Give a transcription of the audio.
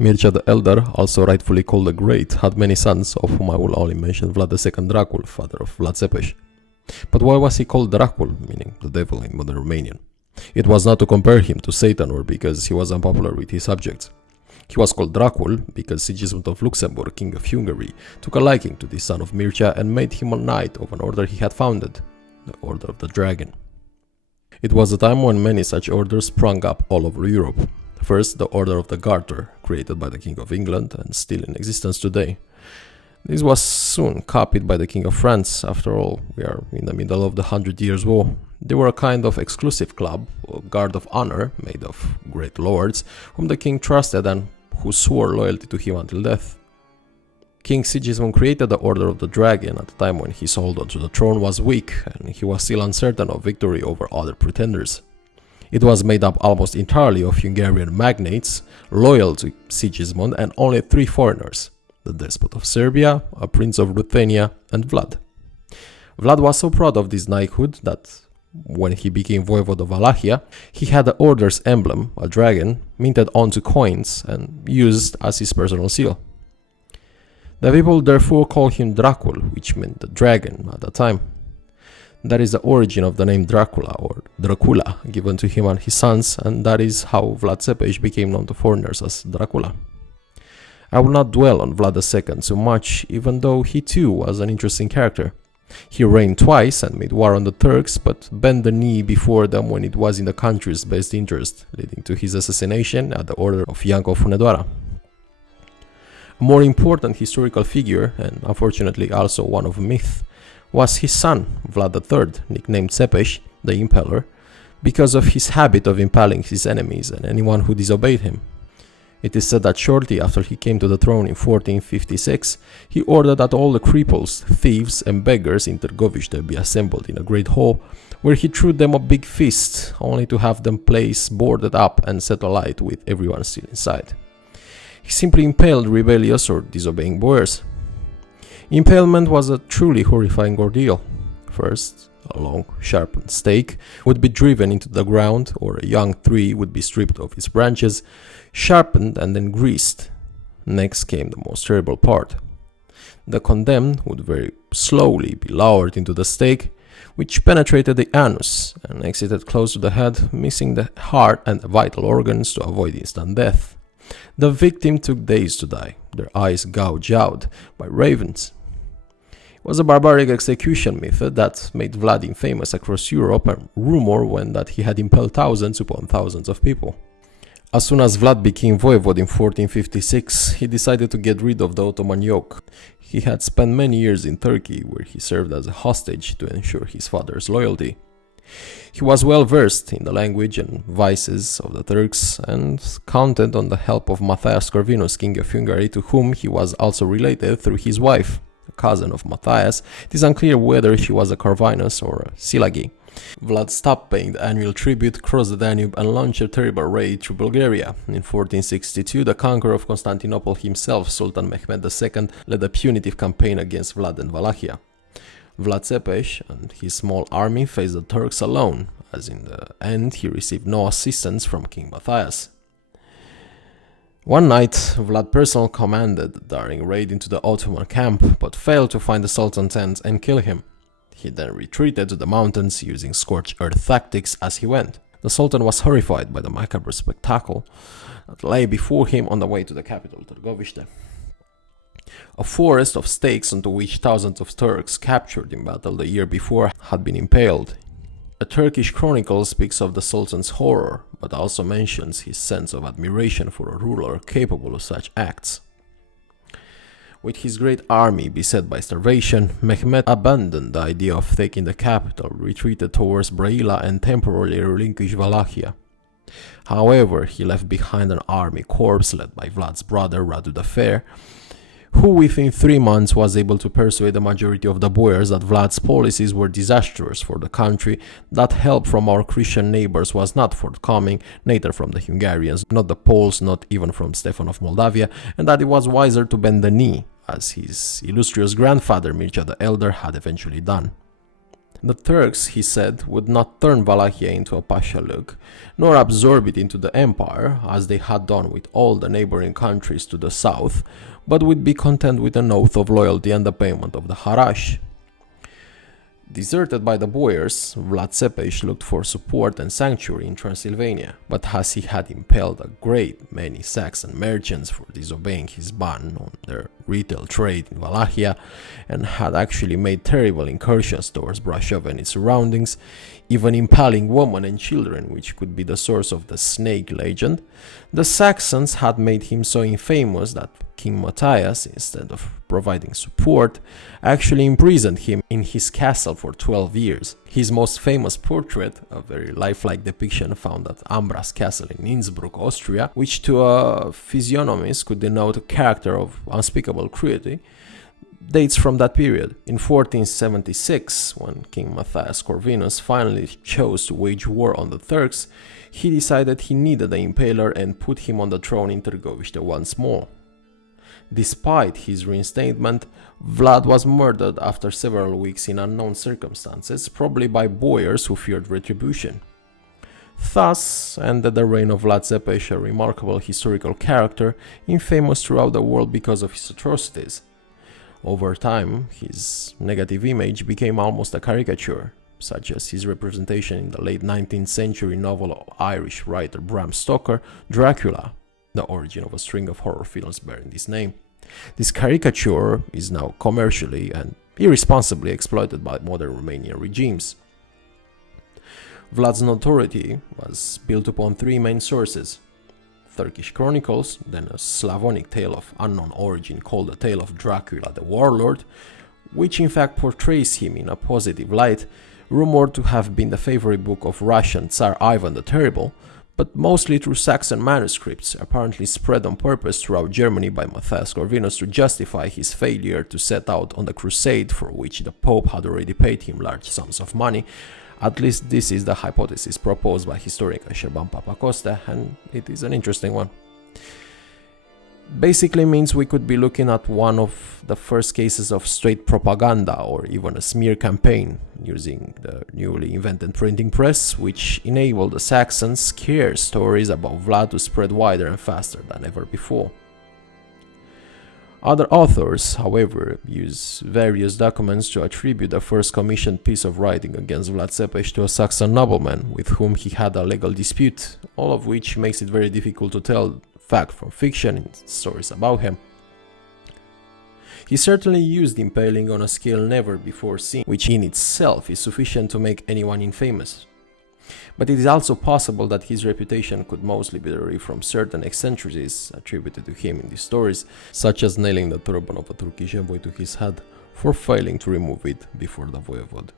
Mircea the Elder, also rightfully called the Great, had many sons, of whom I will only mention Vlad II Dracul, father of Vlad Tepes. But why was he called Dracul, meaning the devil in modern Romanian? It was not to compare him to Satan or because he was unpopular with his subjects. He was called Dracul because Sigismund of Luxembourg, king of Hungary, took a liking to this son of Mircea and made him a knight of an order he had founded, the Order of the Dragon. It was a time when many such orders sprung up all over Europe. First, the Order of the Garter, created by the King of England and still in existence today. This was soon copied by the King of France. After all, we are in the middle of the 100 Years' War. They were a kind of exclusive club, a guard of honor made of great lords, whom the king trusted and who swore loyalty to him until death. King Sigismund created the Order of the Dragon at a time when his hold onto the throne was weak and he was still uncertain of victory over other pretenders. It was made up almost entirely of Hungarian magnates, loyal to Sigismund, and only 3 foreigners: the despot of Serbia, a prince of Ruthenia, and Vlad. Vlad was so proud of this knighthood that, when he became voivode of Wallachia, he had the order's emblem, a dragon, minted onto coins and used as his personal seal. The people therefore called him Dracul, which meant the dragon at the time. That is the origin of the name Dracula or Dracula given to him and his sons, and that is how Vlad Tepes became known to foreigners as Dracula. I will not dwell on Vlad II so much, even though he too was an interesting character. He reigned twice and made war on the Turks, but bent the knee before them when it was in the country's best interest, leading to his assassination at the order of Iancu Hunedoara. A more important historical figure, and unfortunately also one of myth, was his son, Vlad III, nicknamed Tepes, the Impaler, because of his habit of impaling his enemies and anyone who disobeyed him. It is said that shortly after he came to the throne in 1456, he ordered that all the cripples, thieves and beggars in Târgoviște be assembled in a great hall, where he threw them a big feast, only to have them place boarded up and set alight with everyone still inside. He simply impaled rebellious or disobeying boyars. Impalement was a truly horrifying ordeal. First, a long, sharpened stake would be driven into the ground, or a young tree would be stripped of its branches, sharpened and then greased. Next came the most terrible part. The condemned would very slowly be lowered into the stake, which penetrated the anus and exited close to the head, missing the heart and the vital organs to avoid instant death. The victim took days to die, their eyes gouged out by ravens. It was a barbaric execution method that made Vlad infamous across Europe, and rumor went that he had impaled thousands upon thousands of people. As soon as Vlad became voivode in 1456, he decided to get rid of the Ottoman yoke. He had spent many years in Turkey, where he served as a hostage to ensure his father's loyalty. He was well versed in the language and vices of the Turks and counted on the help of Matthias Corvinus, king of Hungary, to whom he was also related through his wife, a cousin of Matthias. It is unclear whether she was a Corvinus or a Silagi. Vlad stopped paying the annual tribute, crossed the Danube and launched a terrible raid through Bulgaria. In 1462, the conqueror of Constantinople himself, Sultan Mehmed II, led a punitive campaign against Vlad and Wallachia. Vlad Tepes and his small army faced the Turks alone, as in the end he received no assistance from King Matthias. One night, Vlad personally commanded the daring raid into the Ottoman camp, but failed to find the Sultan's tent and kill him. He then retreated to the mountains, using scorched earth tactics as he went. The Sultan was horrified by the macabre spectacle that lay before him on the way to the capital, Târgoviște. A forest of stakes onto which thousands of Turks captured in battle the year before had been impaled. A Turkish chronicle speaks of the Sultan's horror, but also mentions his sense of admiration for a ruler capable of such acts. With his great army beset by starvation, Mehmed abandoned the idea of taking the capital, retreated towards Brăila and temporarily relinquished Wallachia. However, he left behind an army corps led by Vlad's brother Radu the Fair, who within 3 months was able to persuade the majority of the boyars that Vlad's policies were disastrous for the country, that help from our Christian neighbors was not forthcoming, neither from the Hungarians, not the Poles, not even from Stefan of Moldavia, and that it was wiser to bend the knee, as his illustrious grandfather Mircea the Elder had eventually done. The Turks, he said, would not turn Wallachia into a pashalic, nor absorb it into the empire, as they had done with all the neighboring countries to the south, but would be content with an oath of loyalty and the payment of the harash. Deserted by the boyars, Vlad Tepes looked for support and sanctuary in Transylvania, but as he had impelled a great many Saxon merchants for disobeying his ban on their retail trade in Wallachia, and had actually made terrible incursions towards Brasov and its surroundings, even impaling women and children, which could be the source of the snake legend, the Saxons had made him so infamous that King Matthias, instead of providing support, actually imprisoned him in his castle for 12 years. His most famous portrait, a very lifelike depiction found at Ambras Castle in Innsbruck, Austria, which to a physiognomist could denote a character of unspeakable cruelty, dates from that period. In 1476, when King Matthias Corvinus finally chose to wage war on the Turks, he decided he needed the Impaler and put him on the throne in Târgoviște once more. Despite his reinstatement, Vlad was murdered after several weeks in unknown circumstances, probably by boyars who feared retribution. Thus ended the reign of Vlad Tepes, a remarkable historical character, infamous throughout the world because of his atrocities. Over time, his negative image became almost a caricature, such as his representation in the late 19th century novel of Irish writer Bram Stoker, Dracula, the origin of a string of horror films bearing this name. This caricature is now commercially and irresponsibly exploited by modern Romanian regimes. Vlad's notoriety was built upon three main sources: Turkish chronicles, then a Slavonic tale of unknown origin called the Tale of Dracula the Warlord, which in fact portrays him in a positive light, rumored to have been the favorite book of Russian Tsar Ivan the Terrible, but mostly through Saxon manuscripts, apparently spread on purpose throughout Germany by Matthias Corvinus to justify his failure to set out on the crusade for which the Pope had already paid him large sums of money. At least this is the hypothesis proposed by historian Șerban Papacoste, and it is an interesting one. Basically means we could be looking at one of the first cases of straight propaganda or even a smear campaign using the newly invented printing press, which enabled the Saxons scare stories about Vlad to spread wider and faster than ever before. Other authors, however, use various documents to attribute the first commissioned piece of writing against Vlad Tepes to a Saxon nobleman with whom he had a legal dispute, all of which makes it very difficult to tell fact from fiction in stories about him. He certainly used impaling on a scale never before seen, which in itself is sufficient to make anyone infamous. But it is also possible that his reputation could mostly be derived from certain eccentricities attributed to him in these stories, such as nailing the turban of a Turkish envoy to his head for failing to remove it before the voivode.